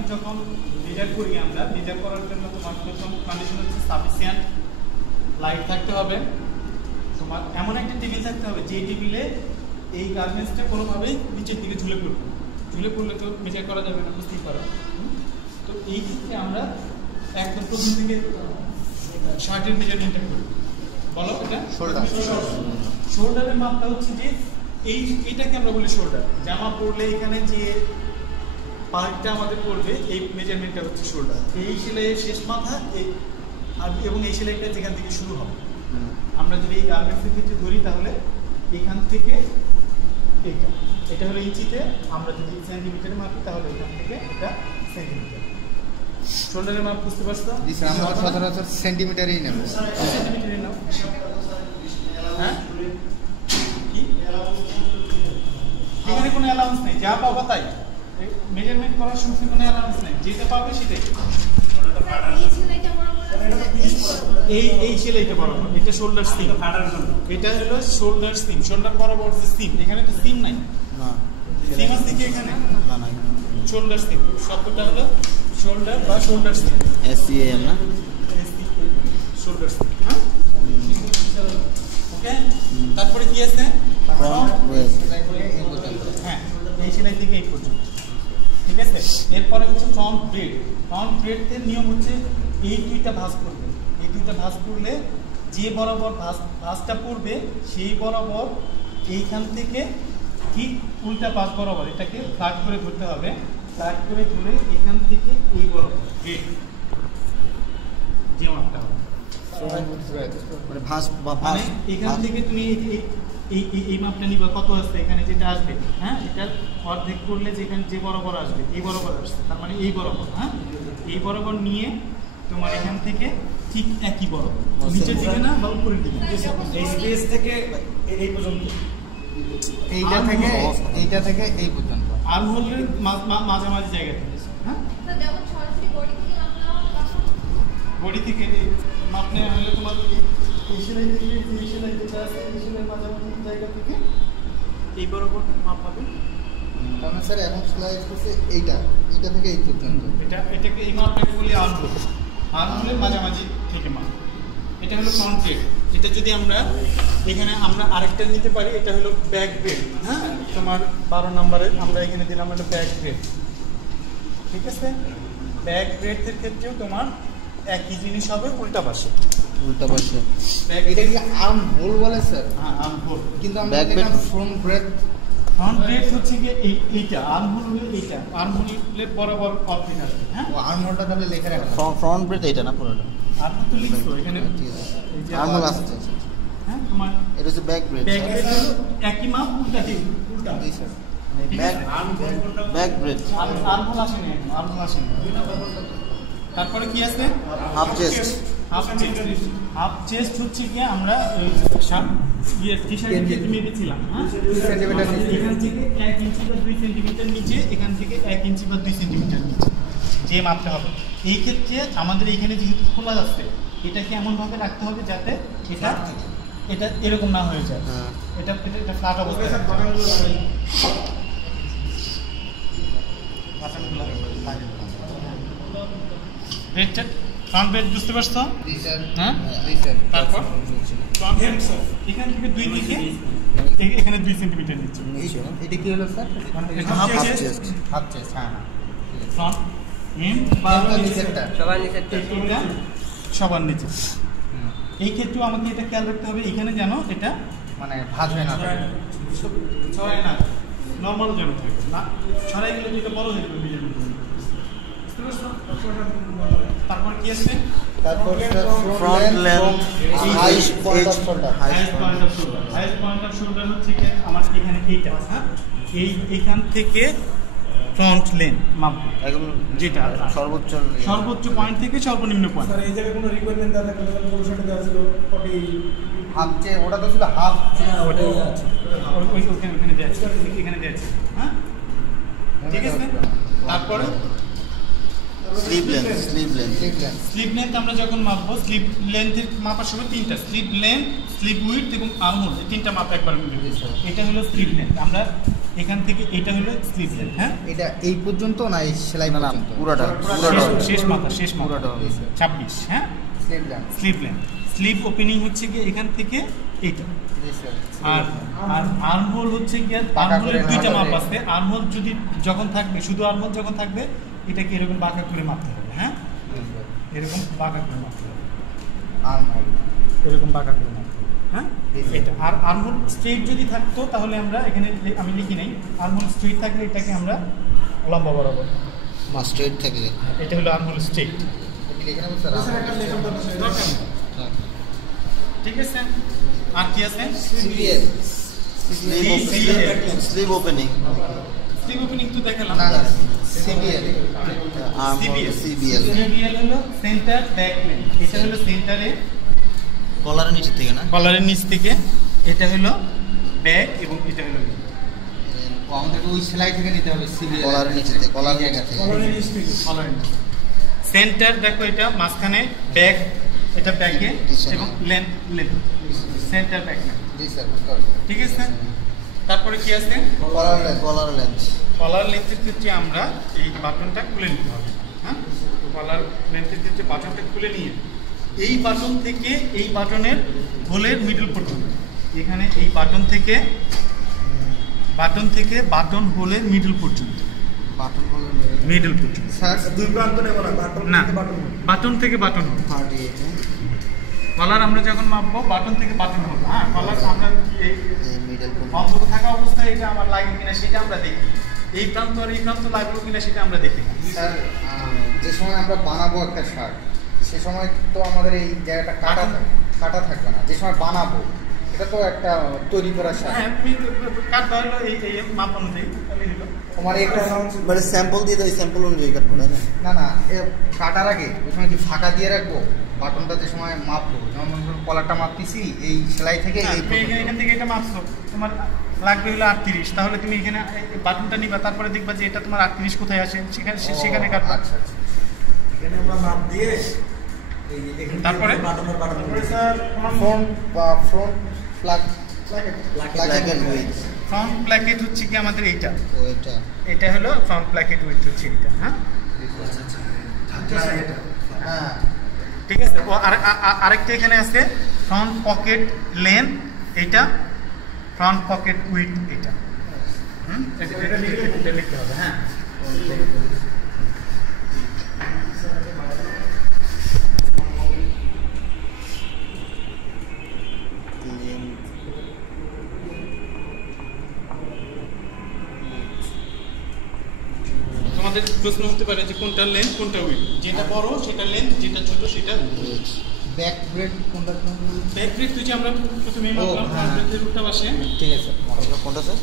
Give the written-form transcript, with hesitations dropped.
Garment যখন measure করি আমরা, মেজার করার জন্য তোমার প্রথম কন্ডিশন হচ্ছে সাফিসিয়েন্ট লাইট থাকতে হবে, তোমার এমন একটা টেবিল থাকতে হবে যে টেবিলে এই গার্মেন্টসটা কোনোভাবেই নিচের দিকে ঝুলে পড়লে তো মেজার করা যাবে না, বুঝতেই পারো। তো এই ক্ষেত্রে আমরা একদম প্রথম থেকে শার্টের মেজারমেন্টটা করি। বলো এটা শোল্ডারের মাপটা হচ্ছে যে এইটাকে আমরা বলি শোল্ডার। জামা পরলে এখানে যে পার্টটা আমাদের পড়বে এই মেজারমেন্টটা হচ্ছে শোল্ডার। এই সেলাইয়ের শেষ মাথা এবং এই সেলাইটা যেখান থেকে শুরু হবে। আমরা যদি এই গার্মেন্টসের ক্ষেত্রে ধরি তাহলে এখান থেকে এটা হলো ইঞ্চিতে, আমরা যদি সেন্টিমিটারে মাপি তাহলে এখান থেকে এটা সেন্টিমিটার। শোল্ডারের মাপ বুঝতে পারছো? আমরা সচরাচর সেন্টিমিটারই নেব। সেন্টিমিটারে নাও। হ্যাঁ, এখানে কোনো অ্যালাউন্স নেই, যা পাবো তাই। মেজারমেন্ট করার সময় কোনো অ্যালাউন্স নেই, যেটা পাবে সেটাই। এই সেলাইটা বরাবর, এটা শোল্ডার সিম, এটা হলো শোল্ডার সিম, শোল্ডার বরাবর যে সিম, এখানে তো সিম নাই, সিম আছে কি এখানে? শোল্ডার সিম শব্দটা হলো শোল্ডার বা শোল্ডার সিম, এসসিএম না, শোল্ডার সিম। হ্যাঁ, ওকে। তারপরে কি আছে? হ্যাঁ, এই সেলাই থেকে এই পর্যন্ত, ঠিক আছে। এরপরে হচ্ছে ফ্রন্ট ব্রেড। ফ্রন্ট ব্রেডের নিয়ম হচ্ছে এই দুইটা ভাঁজ করবে, এই দুইটা ভাঁজ করলে যে বরাবর ভাঁজটা পড়বে সেই বরাবর এইখান থেকে ঠিক উল্টা পাশ বরাবর এটাকে ফ্ল্যাট করে ধরতে হবে। ফ্ল্যাট করে ধরে এখান থেকে এই বরাবর ব্রেড যে মাপটা হবে, মানে ভাঁজ বা মানে এখান থেকে তুমি এই মাপটা নিবা, কত আসবে এখানে যেটা আসবে। হ্যাঁ, এটা অর্ধেক করলে যেখানে যে বরাবর আসবে এই বরাবর আসছে, তার মানে এই বরাবর। হ্যাঁ, এই বরাবর নিয়ে তোমার এখান থেকে ঠিক একই বরাবর, নিচের দিকে না বা উপরের দিকে, এই স্পেস থেকে এই পর্যন্ত, এইটা থেকে এই পর্যন্ত আর্ম হোলের মাঝামাঝি জায়গা থেকে। হ্যাঁ, বডি থেকে মাপ নেওয়া হলে তোমার এই সেলাই থেকে এই সেলাই যেটা আছে এই সেলাই মাঝামাঝি জায়গা থেকে এই বরাবর মাপ হবে। তাহলে স্যার এখন সেলাই করছে এইটা থেকে এই পর্যন্ত, এটাকে এই মাপটাকে বলি আর্ম হোল, আর্ম হোলের মাঝামাঝি থেকে মাপ। এটা হলো ফ্রন্ট ব্রেড। এটা যদি আমরা এখানে আমরা আরেকটা নিতে পারি, এটা হলো ব্যাক ব্রেড। হ্যাঁ, তোমার 12 নম্বরে আমরা এখানে দিলাম একটা ব্যাক ব্রেড, ঠিক আছে। ব্যাক ব্রেডের ক্ষেত্রেও তোমার একই জিনিস হবে, উল্টা পাশে। এটা কি আর্ম হোল বলে স্যার? হ্যাঁ, আর্ম হোল। কিন্তু আমরা দেখলাম ফ্রন্ট ব্রেড হচ্ছে কি এইটা, আর্ম হোল হলো এইটা, আর্ম হোলের বরাবর অর্ধেক আসবে। হ্যাঁ, আর্ম হোলটা তাহলে লেখা রাখা, ফ্রন্ট ব্রেড এটা না পুরোটা, আর্ম হোল তো লিখছো এখানে, এই যে আর্ম হোল আছে। হ্যাঁ, তোমার এটা হচ্ছে ব্যাক ব্রেড, একই মাপ উল্টা ঠিক উল্টা। জি sir, back breadth arm hole আসেনি, আর্ম হোল আসেনি। তারপরে কি আছে? Half chest. হাফ চেস্ট হচ্ছে কি আমরা টি-শার্টের ক্ষেত্রে মেপেছিলাম। হ্যাঁ, এখান থেকে 1 ইঞ্চি বা 2 সেন্টিমিটার নিচে, এখান থেকে 1 ইঞ্চি বা 2 সেন্টিমিটার নিচে যে মাপটা হবে। এই ক্ষেত্রে আমাদের এখানে যেহেতু খোলা যাচ্ছে, এটাকে এমনভাবে রাখতে হবে যাতে এটা এরকম না হয়ে যায়, এটা ফ্ল্যাট অবস্থায়। ফ্রন্ট ব্রেড বুঝতে পারছো? হ্যাঁ, তারপর এখান থেকে 2 দিকে এখানে 2 সেন্টিমিটার নিচে। এটা কি হলো স্যার? Half chest. হ্যাঁ, ফ্রন্ট বা নিচেরটা সবার নিচে। এই ক্ষেত্রেও আমাকে এটা খেয়াল রাখতে হবে, এখানে যেন এটা মানে ভাঁজ হয় না, ছড়ায় না, নর্মাল যেন থাকে না। ছড়াই গেলে এটা বড় হয়ে যাবে। তারপর কি আছে? তারপর front length, highest point of shoulder. Highest point of shoulder হচ্ছে কি আমার এখানে এইটা। হ্যাঁ, এইখান থেকে ফ্রন্ট লেন মাপ, একদম যেটা সর্বোচ্চ পয়েন্ট থেকে সর্বনিম্ন পয়েন্ট। স্যার এই জায়গায় কোনো রিকোয়ারমেন্ট দেওয়া থাকলে কোন সাথে দেওয়া ছিল 40 হাফ চে, ওটা তো ছিল হাফ। ওটাই আছে, ওইখানে যাচ্ছে, এখানে যাচ্ছে। হ্যাঁ, ঠিক আছে। তারপরে স্লিভ লেন্থ আমরা যখন মাপবো, স্লিভ লেন্থের মাপার সময় 3টা, স্লিভ লেন্থ, স্লিভ উইডথ এবং আর্ম হোল, এই 3টা মাপ একবার মিলে। এটা হলো স্লিভ লেন্থ। আমরা এখান থেকে এটা হলো স্লিপ লেন্থ। হ্যাঁ, এটা এই পর্যন্ত না এই সেলাই না পর্যন্ত? পুরোটা শেষ মাথা 26। হ্যাঁ, sleeve length. Sleeve length. Sleeve opening হচ্ছে কি এখান থেকে এইটা। আর আর আর্মহোল হচ্ছে কি আর্মহোলের দুইটা মাপ আছে। আর্মহোল যদি যখন থাকবে, শুধু আর্মহোল যখন থাকবে, এটাকে এরকম বাঁকা করে মাপতে হবে। হ্যাঁ, এরকম বাঁকা করে মাপতে হবে, আর্মহোল এরকম বাঁকা করে মাপতে হবে। হ্যাঁ, এটা। আর আর্মহোল স্ট্রেট যদি থাকতো তাহলে আমরা এখানে আমি লিখি নাই, আর্মহোল স্ট্রেট থাকলে এটাকে আমরা লম্বা বরাবর, স্ট্রেট থাকলে এটা হলো আর্মহোল স্ট্রেট। লিখে নেবো স্যার। স্যার একটা লেখা দরকার আছে। দরকার নেই। ঠিক আছে, আর কি আছে? CBL. Sleeve opening sleeve opening তো দেখালাম। না না, সিবিএল। সিবিএল সিবিএল হলো সেন্টার ব্যাক লেন। এটা হলো সেন্টারে কলারের নিচে থেকে না কলারের নিচ থেকে, এটা হলো ব্যাক এবং এটা হলো লেন। আমাদেরকে ওই সেলাই থেকে নিতে হবে সিবিএল। কলারের নিচে থেকে কলার জায়গা থেকে। কলারের নিচ থেকে। কলারের নিচ। সেন্টার দেখো এটা মাঝখানে, ব্যাক এটা ব্যাকে পিছনে। এবং length length, centre back length. জি স্যার, বুঝতে পারছি। ঠিক আছে, তারপরে কি আছে? কলার লেন্থ। কলার লেন্থ কলার লেন্থের ক্ষেত্রে আমরা এই বাটনটা খুলে নিতে হবে। হ্যাঁ, কলার লেন্থের ক্ষেত্রে বাটনটা খুলে নিয়ে এই বাটন থেকে এই বাটনের হোলের মিডল পর্যন্ত, এখানে এই বাটন থেকে বাটন হোলের মিডল পর্যন্ত, বাটন হল মিডল পর্যন্ত। স্যার দুই প্রান্ত নেব না, বাটন না, থেকে বাটন। বাটন থেকে বাটন হোল। 38 কলার আমরা যখন মাপবো বাটন থেকে বাটন হোল। হ্যাঁ, কলার আমরা এই মিডল বন্ধ থাকা অবস্থায় এটা আমার লাগে কিনা সেটা আমরা দেখি, এই প্রান্ত আর এই প্রান্ত লাগলো কিনা সেটা আমরা দেখি না। স্যার, যে সময় আমরা বানাবো একটা শার্ট, সে সময় তো আমাদের এই জায়গাটা কাটা থাকবে না। যে সময় বানাবো, এটা তো একটা তৈরি করা শার্ট। হ্যাঁ, কাটতে হলো এই মাপ অনুযায়ী তাহলে হলো। তোমার একটা মানে স্যাম্পল দিয়ে ওই স্যাম্পল অনুযায়ী কাটবো না না না, কাটার আগে ওই সময় কি ফাঁকা দিয়ে রাখবো বাটনটা, যে সময় মাপবো, যেমন মনে করো কলারটা মাপতেছি এই সেলাই থেকে হ্যাঁ, এই তুমি এখান থেকে এটা মাপছো, তোমার লাগবে হলো 38, তাহলে তুমি এখানে বাটনটা নিবা, তারপরে দেখবা যে এটা তোমার 38 কোথায় আসে, সেখানে কাটবা। আচ্ছা আচ্ছা। এখানে আমরা মাপ দিয়ে এই এখানে তারপরে? বাটনের বাটন তারপরে sir front plug black and with front placket হচ্ছে কি আমাদের এইটা, ওইটা এটা হলো ফ্রন্ট প্ল্যাকেট উইথ হচ্ছে এটা। হ্যাঁ, হ্যাঁ ঠিক আছে। ও আরেকটা এখানে আছে ফ্রন্ট পকেট লেন, এটা ফ্রন্ট পকেট উইথ এটা। এটা লিখতে হবে। হ্যাঁ, তোমাদের প্রশ্ন হতে পারে যে কোনটা লেন কোনটা উইথ, যেটা বড় সেটা লেন, যেটা ছোট সেটা উইথ। ব্যাক ব্রেড কোনটা? ব্যাক ব্রেড তুই যে আমরা প্রথমে মাপলাম, হ্যাঁ। ফ্রন্ট ব্রেডের উল্টা পাশে। ঠিক আছে। কোনটা স্যার